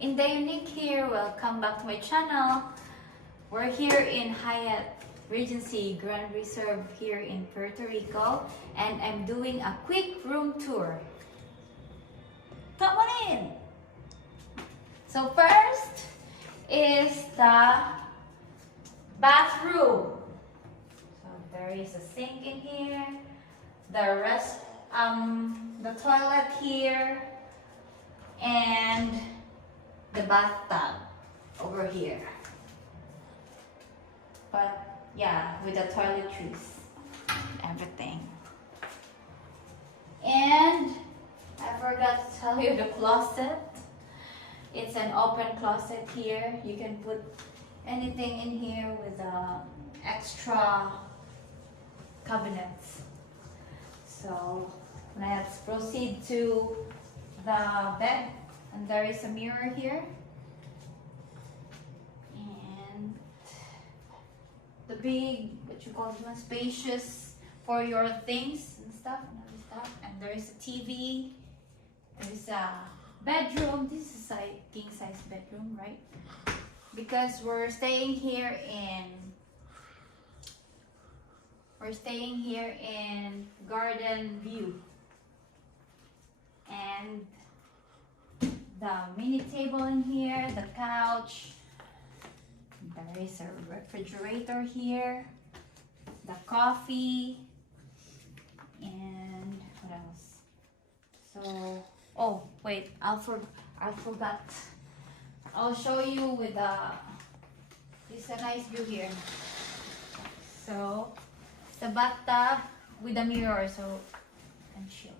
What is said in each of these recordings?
In the unique here, welcome back to my channel. We're here in Hyatt Regency Grand Reserve here in Puerto Rico, and I'm doing a quick room tour. Come on in. So first is the bathroom. So there is a sink in here, the toilet here, and the bathtub over here. But yeah, with the toiletries, everything. And I forgot to tell you the closet. It's an open closet here. You can put anything in here with extra cabinets. So let's proceed to the bed, and there is a mirror here, and the big, what you call it, spacious for your things and stuff, and there is a TV. There is a bedroom. This is a king size bedroom, right? Because we're staying here in garden view. And the mini table in here, the couch, there is a refrigerator here, the coffee, and what else? So, oh wait, I forgot. I'll show you with this is a nice view here. So, the bathtub with a mirror, so I'm chilled.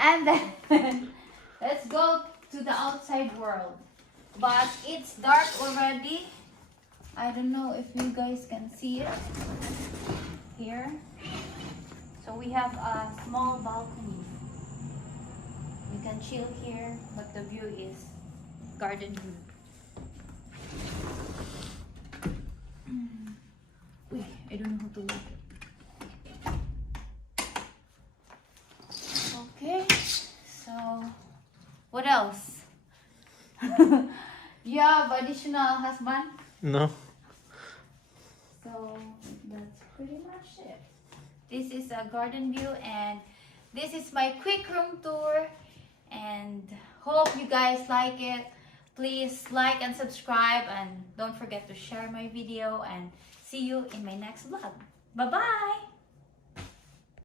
And then let's go to the outside world. But it's dark already. I don't know if you guys can see it here. So we have a small balcony. We can chill here, but the view is garden view. Wait, I don't know how to work it. Okay, so what else? You have additional husband? No. So that's pretty much it. This is a garden view, and this is my quick room tour, and hope you guys like it. Please like and subscribe, and don't forget to share my video, and see you in my next vlog. Bye bye.